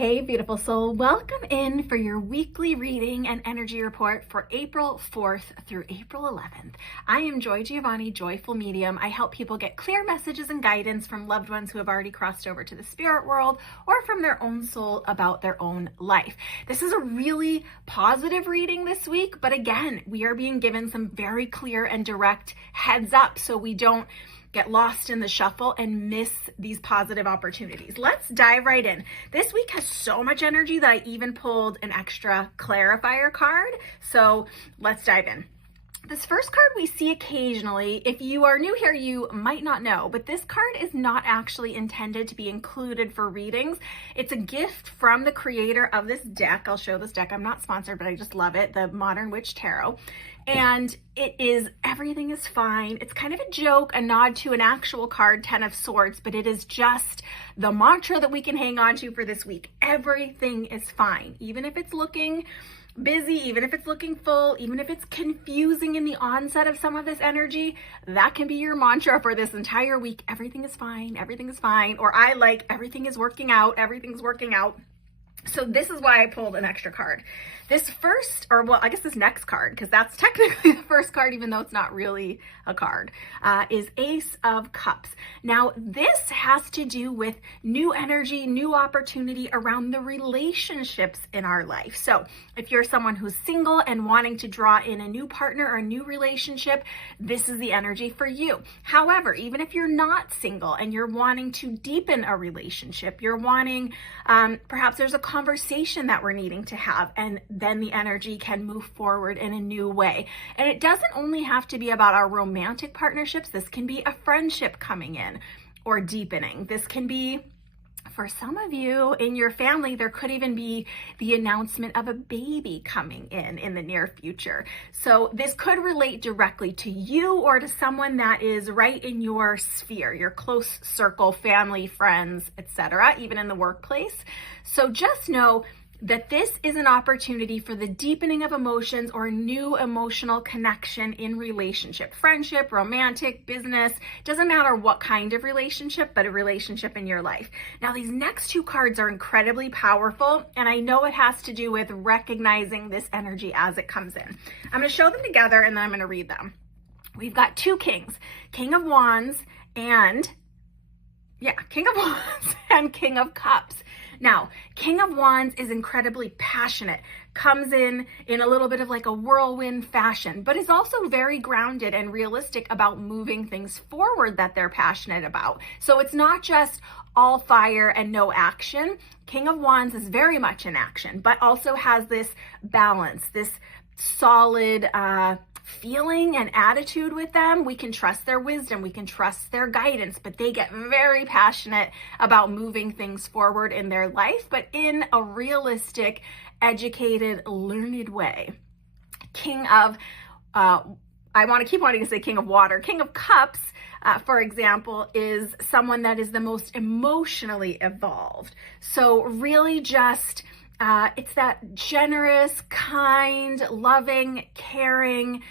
Hey, beautiful soul. Welcome in for your weekly reading and energy report for April 4th through April 11th. I am Joy Giovanni, Joyful Medium. I help people get clear messages and guidance from loved ones who have already crossed over to the spirit world or from their own soul about their own life. This is a really positive reading this week, but again, we are being given some very clear and direct heads up so we don't get lost in the shuffle and miss these positive opportunities. Let's dive right in. This week has so much energy that I even pulled an extra clarifier card. So let's dive in. This first card we see occasionally. If you are new here, you might not know, but this card is not actually intended to be included for readings. It's a gift from the creator of this deck. I'll show this deck. I'm not sponsored, but I just love it, the Modern Witch Tarot. And it is Everything is Fine. It's kind of a joke, a nod to an actual card, 10 of Swords, but it is just the mantra that we can hang on to for this week. Everything is fine, even if it's looking busy, even if it's looking full, even if it's confusing in the onset of some of this energy. That can be your mantra for this entire week. Everything is fine, everything is fine. Or I like everything is working out, everything's working out. So this is why I pulled an extra card. This next card, because that's technically the first card, even though it's not really a card, is Ace of Cups. Now, this has to do with new energy, new opportunity around the relationships in our life. So if you're someone who's single and wanting to draw in a new partner or a new relationship, this is the energy for you. However, even if you're not single and you're wanting to deepen a relationship, you're wanting, perhaps there's a conversation that we're needing to have, and then the energy can move forward in a new way. And it doesn't only have to be about our romantic partnerships. This can be a friendship coming in or deepening. This can be, for some of you in your family, there could even be the announcement of a baby coming in the near future. So this could relate directly to you or to someone that is right in your sphere, your close circle, family, friends, etc., even in the workplace. So just know that this is an opportunity for the deepening of emotions or new emotional connection in relationship, friendship, romantic, business, doesn't matter what kind of relationship, but a relationship in your life. Now, these next two cards are incredibly powerful, and I know it has to do with recognizing this energy as it comes in. I'm going to show them together, and then I'm going to read them. We've got two kings, King of Wands and King of Cups. Now, King of Wands is incredibly passionate, comes in a little bit of like a whirlwind fashion, but is also very grounded and realistic about moving things forward that they're passionate about. So it's not just all fire and no action. King of Wands is very much in action, but also has this balance, this solid feeling and attitude with them. We can trust their wisdom, we can trust their guidance, but they get very passionate about moving things forward in their life, but in a realistic, educated, learned way. King of, I want to keep wanting to say King of Water. King of Cups, for example, is someone that is the most emotionally evolved. So really just it's that generous, kind, loving, caring,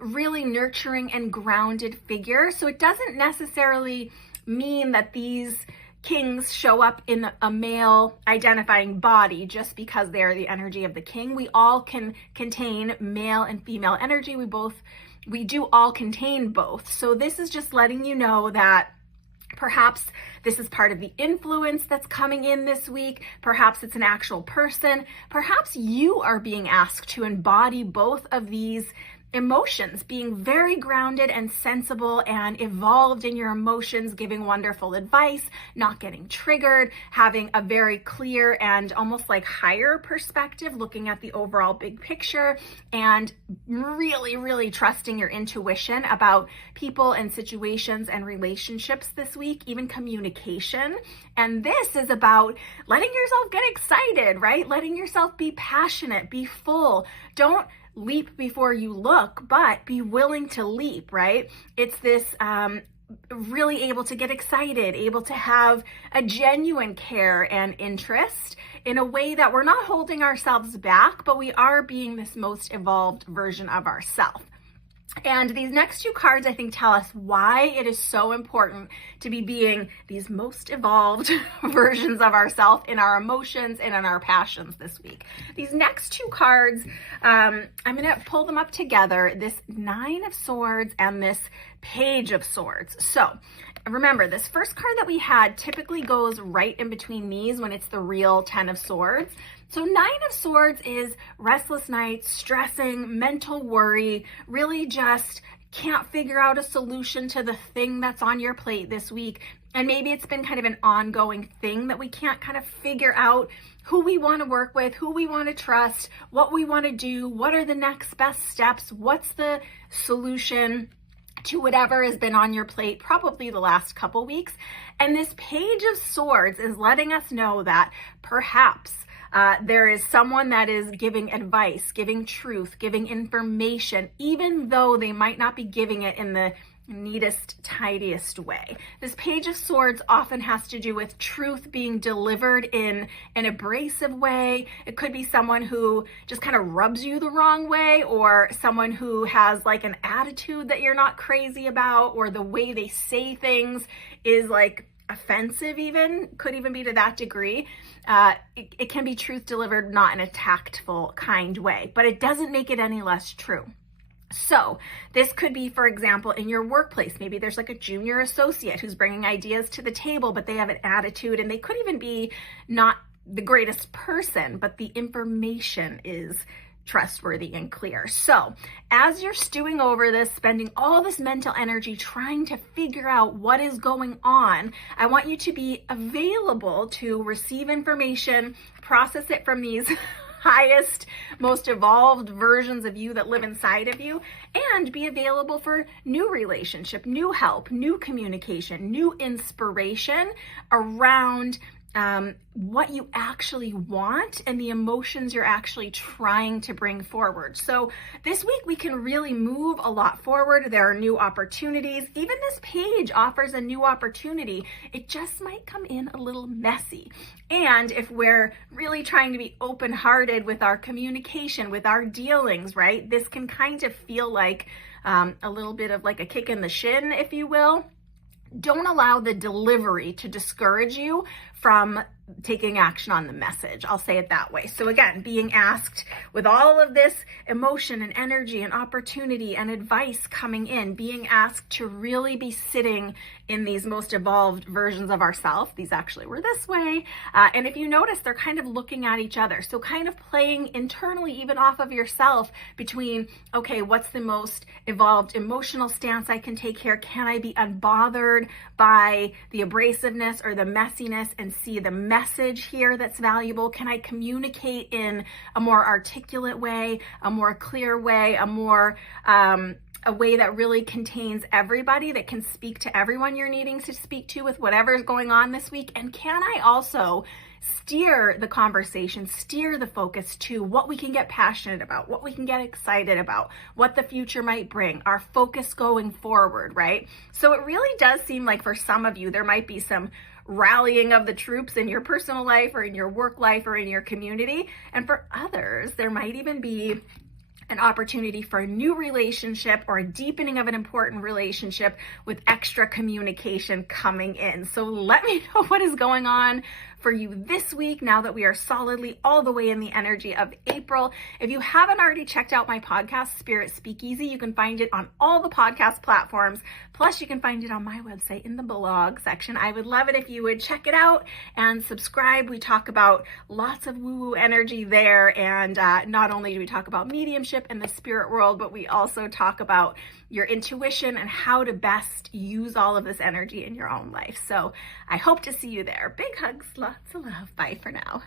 really nurturing and grounded figure. So it doesn't necessarily mean that these kings show up in a male identifying body just because they're the energy of the king. We all can contain male and female energy. We do all contain both. So this is just letting you know that perhaps this is part of the influence that's coming in this week. Perhaps it's an actual person. Perhaps you are being asked to embody both of these emotions, being very grounded and sensible and evolved in your emotions, giving wonderful advice, not getting triggered, having a very clear and almost like higher perspective, looking at the overall big picture, and really, really trusting your intuition about people and situations and relationships this week, even communication. And this is about letting yourself get excited, right? Letting yourself be passionate, be full. Don't leap before you look, but be willing to leap, right? It's this really able to get excited, able to have a genuine care and interest in a way that we're not holding ourselves back, but we are being this most evolved version of ourselves. And these next two cards, I think, tell us why it is so important to be being these most evolved versions of ourselves in our emotions and in our passions this week. These next two cards, I'm going to pull them up together, this Nine of Swords and this Page of Swords. So remember, this first card that we had typically goes right in between these when it's the real Ten of Swords. So Nine of Swords is restless nights, stressing, mental worry, really just can't figure out a solution to the thing that's on your plate this week. And maybe it's been kind of an ongoing thing that we can't kind of figure out who we want to work with, who we want to trust, what we want to do, what are the next best steps, what's the solution to whatever has been on your plate, probably the last couple weeks. And this Page of Swords is letting us know that perhaps there is someone that is giving advice, giving truth, giving information, even though they might not be giving it in the neatest, tidiest way. This Page of Swords often has to do with truth being delivered in an abrasive way. It could be someone who just kind of rubs you the wrong way, or someone who has like an attitude that you're not crazy about, or the way they say things is like offensive, even could even be to that degree. It can be truth delivered not in a tactful, kind way, but it doesn't make it any less true. So this could be, for example, in your workplace. Maybe there's like a junior associate who's bringing ideas to the table, but they have an attitude, and they could even be not the greatest person, but the information is trustworthy and clear. So as you're stewing over this, spending all this mental energy trying to figure out what is going on, I want you to be available to receive information, process it from these highest, most evolved versions of you that live inside of you, and be available for new relationship, new help, new communication, new inspiration around what you actually want and the emotions you're actually trying to bring forward. So this week we can really move a lot forward. There are new opportunities. Even this page offers a new opportunity. It just might come in a little messy. And if we're really trying to be open-hearted with our communication, with our dealings, right, this can kind of feel like a little bit of like a kick in the shin, if you will. Don't allow the delivery to discourage you from taking action on the message. I'll say it that way. So again, being asked with all of this emotion and energy and opportunity and advice coming in, being asked to really be sitting in these most evolved versions of ourselves. These actually were this way. And if you notice, they're kind of looking at each other. So kind of playing internally, even off of yourself, between, okay, what's the most evolved emotional stance I can take here? Can I be unbothered by the abrasiveness or the messiness and see the message here that's valuable? Can I communicate in a more articulate way, a more clear way, a more a way that really contains everybody, that can speak to everyone you're needing to speak to with whatever's going on this week? And can I also steer the conversation, steer the focus to what we can get passionate about, what we can get excited about, what the future might bring, our focus going forward, right? So it really does seem like for some of you, there might be some rallying of the troops in your personal life or in your work life or in your community. And for others, there might even be an opportunity for a new relationship or a deepening of an important relationship with extra communication coming in. So let me know what is going on for you this week, now that we are solidly all the way in the energy of April. If you haven't already checked out my podcast, Spirit Speakeasy, you can find it on all the podcast platforms. Plus, you can find it on my website in the blog section. I would love it if you would check it out and subscribe. We talk about lots of woo-woo energy there. And not only do we talk about mediumship and the spirit world, but we also talk about your intuition and how to best use all of this energy in your own life. So I hope to see you there. Big hugs, lots of love. Bye for now.